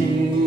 Jesus.